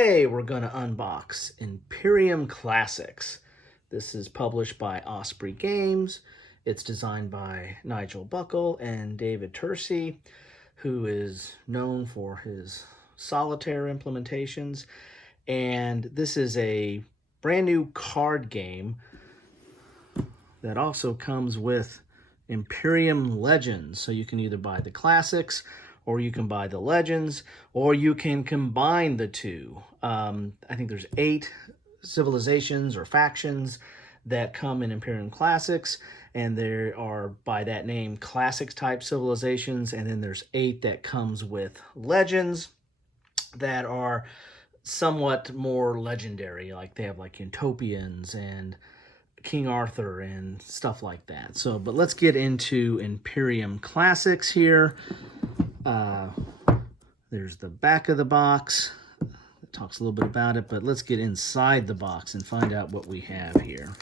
Today we're going to unbox Imperium Classics. This is published by Osprey Games. It's designed by Nigel Buckle and David Turcey, who is known for his solitaire implementations. And this is a brand new card game that also comes with Imperium Legends. So you can either buy the classics, or you can buy the Legends, or you can combine the two. I think there's 8 civilizations or factions that come in Imperium Classics, and there are, by that name, Classics type civilizations, and then there's 8 that comes with Legends that are somewhat more legendary. Like they have like Utopians and King Arthur and stuff like that. So, but let's get into Imperium Classics here. There's the back of the box. It talks a little bit about it, but let's get inside the box and find out what we have here.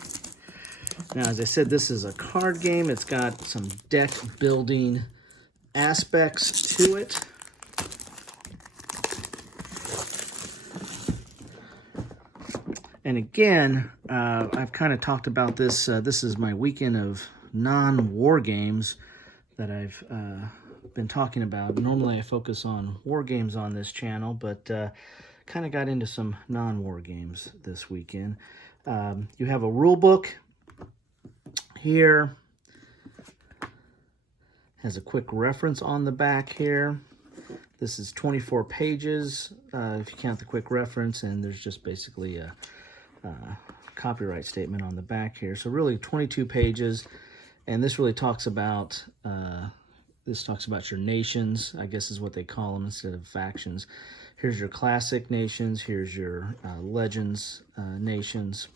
Now, as I said, this is a card game. It's got some deck building aspects to it. And again, I've kind of talked about this. This is my weekend of non-war games that I've been talking about. Normally I focus on war games on this channel, but kind of got into some non-war games this weekend. You have a rule book here. Has a quick reference on the back here. This is 24 pages if you count the quick reference, and there's just basically a copyright statement on the back here. So really 22 pages, and this really talks about your nations, I guess is what they call them instead of factions. Here's your classic nations, here's your legends nations.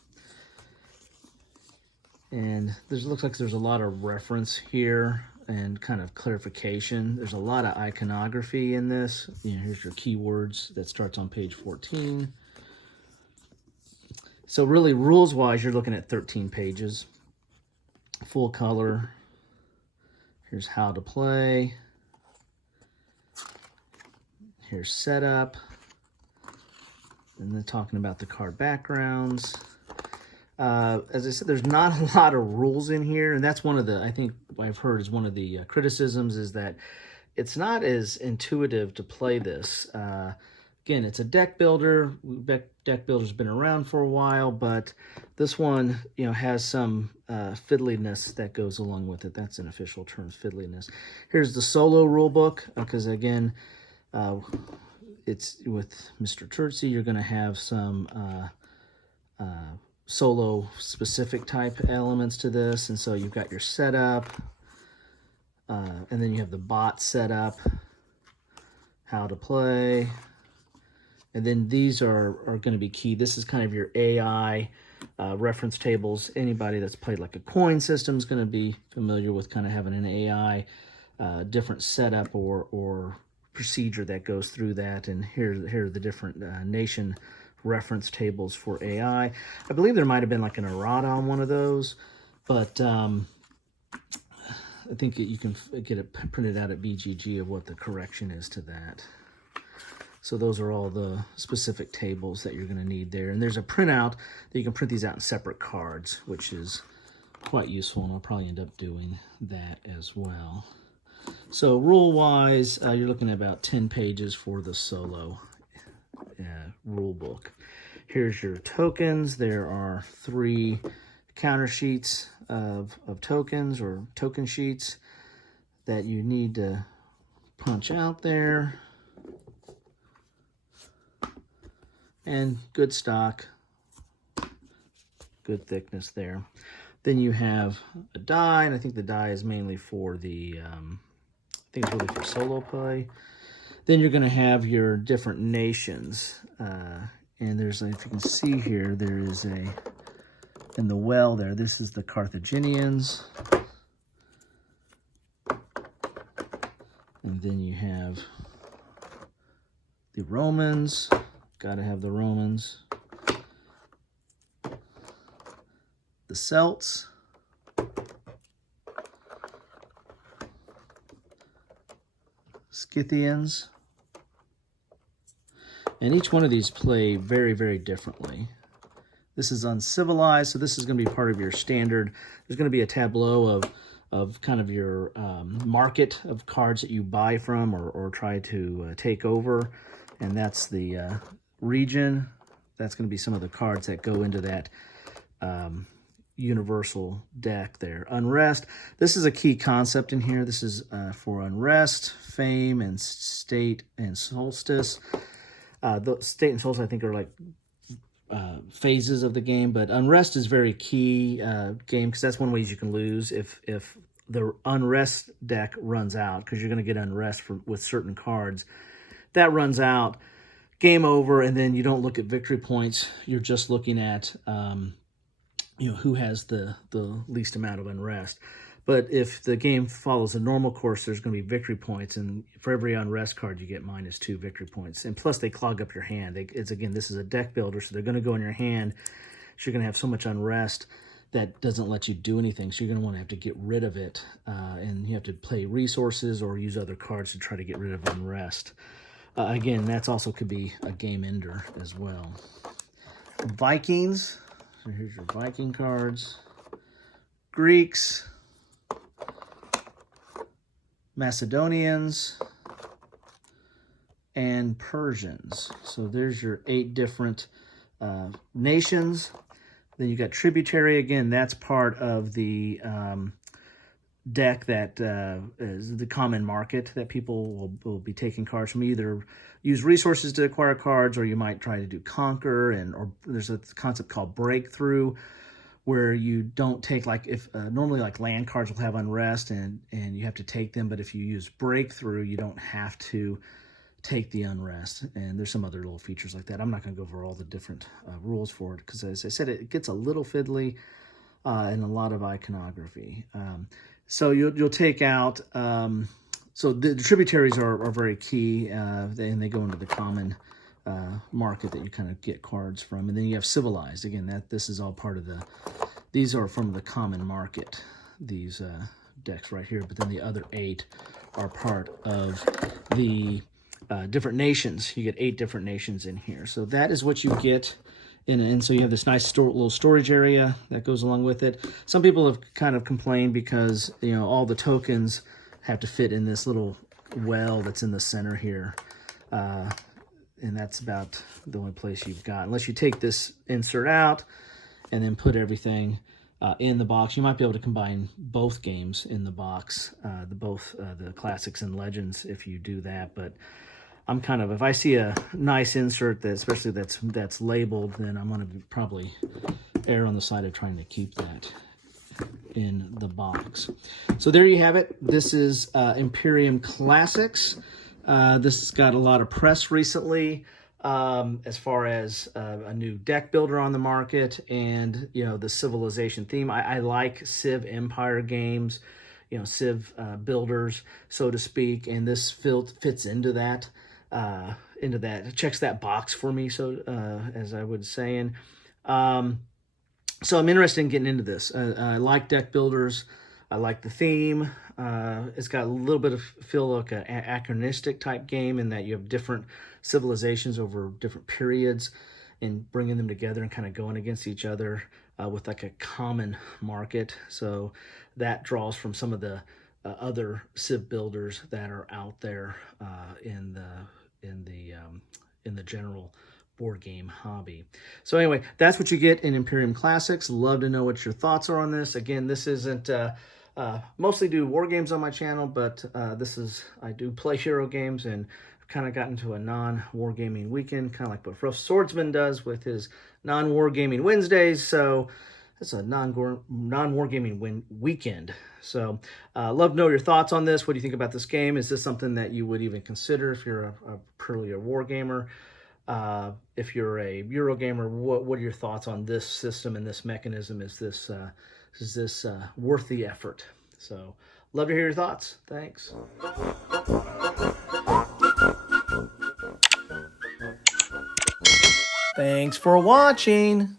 And looks like there's a lot of reference here and kind of clarification. There's a lot of iconography in this. Here's your keywords that starts on page 14. So really, rules-wise, you're looking at 13 pages. Full color. Here's how to play. Here's setup. And then talking about the card backgrounds. As I said, there's not a lot of rules in here, and that's one of the, I think I've heard is one of the criticisms, is that it's not as intuitive to play this. Again, it's a deck builder. Deck builder's been around for a while, but this one, has some fiddliness that goes along with it. That's an official term, fiddliness. Here's the solo rule book, because again, it's with Mr. Turcey. You're going to have some solo specific type elements to this, and so you've got your setup, and then you have the bot setup, how to play. And then these are going to be key. This is kind of your AI reference tables. Anybody that's played like a coin system is going to be familiar with kind of having an AI different setup or procedure that goes through that. And here are the different nation reference tables for AI. I believe there might have been like an errata on one of those, but I think you can get it printed out at BGG of what the correction is to that. So those are all the specific tables that you're going to need there. And there's a printout that you can print these out in separate cards, which is quite useful, and I'll probably end up doing that as well. So rule-wise, you're looking at about 10 pages for the solo rule book. Here's your tokens. There are 3 counter sheets of tokens, or token sheets, that you need to punch out there. And good stock, good thickness there. Then you have a die, and I think the die is mainly for the, I think it's really for solo play. Then you're going to have your different nations, and there's, if you can see here, there is in the well there, this is the Carthaginians. And then you have the Romans. Got to have the Romans. The Celts. Scythians. And each one of these play very, very differently. This is uncivilized, so this is going to be part of your standard. There's going to be a tableau of kind of your market of cards that you buy from or try to take over. And that's the region. That's going to be some of the cards that go into that universal deck there. Unrest. This is a key concept in here. This is for Unrest, Fame, and State and Solstice. The State and Solstice, I think, are like phases of the game, but Unrest is very key game because that's one way you can lose if the Unrest deck runs out, because you're going to get Unrest with certain cards. That runs out, game over, and then you don't look at victory points. You're just looking at who has the least amount of Unrest. But if the game follows a normal course, there's going to be victory points, and for every Unrest card, you get -2 victory points. And plus, they clog up your hand. Again, this is a deck builder, so they're going to go in your hand. So you're going to have so much Unrest that doesn't let you do anything. So you're going to want to have to get rid of it, and you have to play resources or use other cards to try to get rid of Unrest. Again, that's also could be a game ender as well. Vikings. So here's your Viking cards. Greeks. Macedonians, and Persians. So there's your 8 different nations. Then you got tributary. Again, that's part of the deck that is the common market that people will be taking cards from. Either use resources to acquire cards, or you might try to do conquer, or there's a concept called breakthrough, where you don't take, like, if normally like land cards will have Unrest and you have to take them, but if you use breakthrough, you don't have to take the Unrest. And there's some other little features like that. I'm not going to go over all the different rules for it, because as I said, it gets a little fiddly and a lot of iconography. So you'll take out, so the tributaries are very key, and they go into the common market that you kind of get cards from. And then you have civilized. Again, this is all part of these are from the common market, these decks right here. But then the other 8 are part of the different nations. You get 8 different nations in here. So that is what you get. And so you have this nice little storage area that goes along with it. Some people have kind of complained because, all the tokens have to fit in this little well that's in the center here. And that's about the only place you've got. Unless you take this insert out and then put everything in the box. You might be able to combine both games in the box, the classics and legends, if you do that. But I'm kind of, if I see a nice insert, especially that's labeled, then I'm going to probably err on the side of trying to keep that in the box. So there you have it. This is Imperium Classics. This has got a lot of press recently, as far as a new deck builder on the market, and the civilization theme. I like Civ Empire games, Civ builders, so to speak, and this fits into that. It checks that box for me. So as I was saying, so I'm interested in getting into this. I like deck builders. I like the theme. It's got a little bit of feel like an anachronistic type game, in that you have different civilizations over different periods and bringing them together and kind of going against each other with like a common market. So that draws from some of the other Civ builders that are out there in the general board game hobby. So anyway, that's what you get in Imperium Classics. Love to know what your thoughts are on this. Again, this isn't mostly do war games on my channel, but I do play hero games, and I've kind of gotten to a non-wargaming weekend, kind of like what Rough Swordsman does with his non-wargaming Wednesdays. So it's a non-wargaming weekend. So love to know your thoughts on this. What do you think about this game? Is this something that you would even consider if you're a purely a war gamer? If you're a Euro gamer, what are your thoughts on this system and this mechanism? Is this worth the effort? So love to hear your thoughts. Thanks. Thanks for watching.